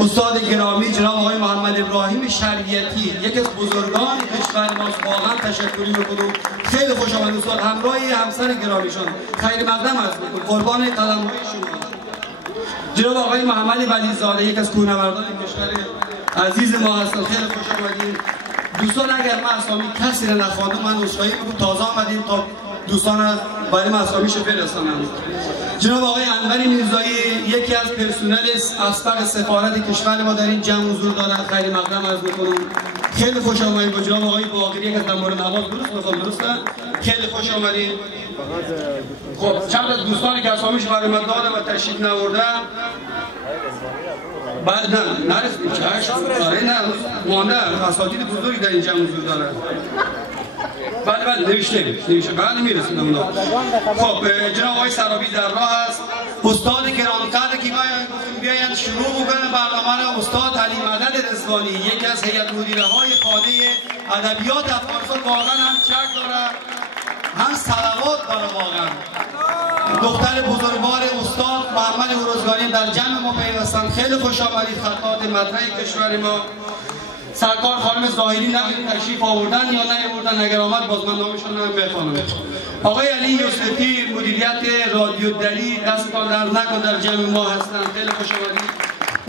استاد گرامی جناب آقای محمد ابراهیم شریعتی، یکی از بزرگان کشور ماست، واقعا تشکری میکنم. خیلی خوش آمد استاد، همراه همسر گرامیشان خیر مقدم هست میکنم، قربان قدم‌های شما. جناب آقای محمد ولیزاده، یک از کوهنوردان کشور عزیز ما هستند، خیلی خوش آمدید. دوستان اگر من اسامی کسی را نخواندم من عذرخواهی میکنم، تازه آمدیم تا دوستان برای من اسامیشو برسانم. جناب آقای انور میرزایی، یکی از پرسنل اسبق سفارت کشور ما در این جمع حضور دارند، خیلی مقدم عرض میکنم. خیلی خوش آمدید. با جناب آقای باقری، یک از ماموران نواز، درسته؟ خیلی خوش آمدید. خب چند از دوستانی که اسامیش برای من دادم و تشریف نوردم، بعد نه نرسیم چشم، آره نه مانده اساتید بزرگی در این جمع حضور دارن. بله نوشته بله میرسیم اونا. خب جناب آقای سرابی در راه است، استاد گرانقدر که بیاین شروع بکنن برنامه را. استاد علی مدد رضوانی، یکی از هیئت مدیره های خانه ادبیات افغانستان، واقعا هم چک داره هم صلوات داره. واقعا دختر بزرگوار استاد محمد اوروزگانی در جمع ما پیوستن. خیلی خوش آمدید خطاط مطرح کشور ما. سرکار خانم ظاهری نمیدونم تشریف آوردن یا نیاوردن، اگر آمد باز من نامشون رو بخوانم. آقای علی یوسفی مدیریت رادیو دری، دستتان در نکن، در جمع ما هستند. خیلی خوش آمدید.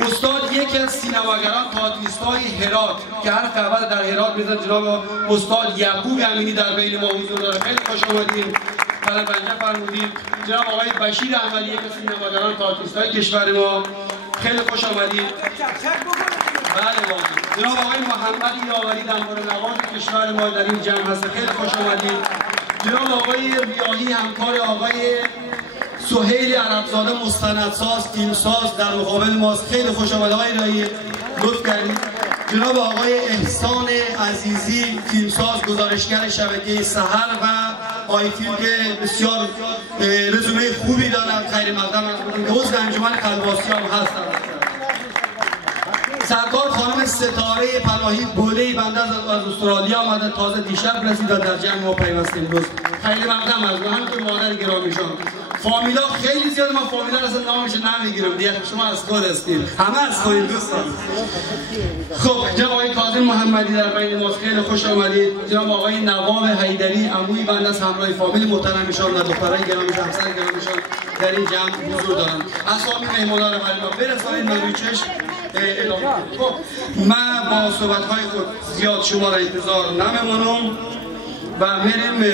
استاد یکی از سینماگران تئاتریست‌های هرات که هر خبر در هرات میزن، جناب استاد یعقوب امینی در بین ما حضور داره. خیلی خوش آمدید. بنجه فرمودید. جناب آقای بشیر احمدی، یک از سینماگران تئاتریست‌های کشور ما، خیلی خوش آمدید. بله واقعا. جناب آقای محمد یاوری دنبال نواز کشور ما در این جمع هست، خیلی خوش آمدید. جناب آقای ریاحی همکار آقای سهیل عربزاده، مستندساز فیلمساز در مقابل ماست، خیلی خوش آمدید. آقای ریاحی لطف کردید. جناب آقای احسان عزیزی فیلمساز، گزارشگر شبکه سحر و آی فیلم که بسیار رزومه خوبی دارند، خیلی مقدم هستند، عضو انجمن قلباسی هم هستند. سرکار خانم ستاره پناهی بوله بنده از استرالیا آمده، تازه دیشب رسید در جمع ما پیوستیم. دوست خیلی مقدم از همینطور مادر گرامیشان. فامیلا خیلی زیاد، ما فامیلا اصلا نامش نمیگیرم دیگه، شما از خود هستید، همه از خودید دوستان. خب جناب آقای کاظم محمدی در بین ما، خیلی خوش آمدید. جناب آقای نواب حیدری عموی بنده از همراه فامیل محترمشان و دخترای گرامیشان، همسر گرامیشان در این جمع حضور دارند. اسامی مهمانان رو برای ما برسانید، من روی چشم اعلام کنم. خب من با صحبت‌های خود زیاد شما را انتظار نمیمونم و میریم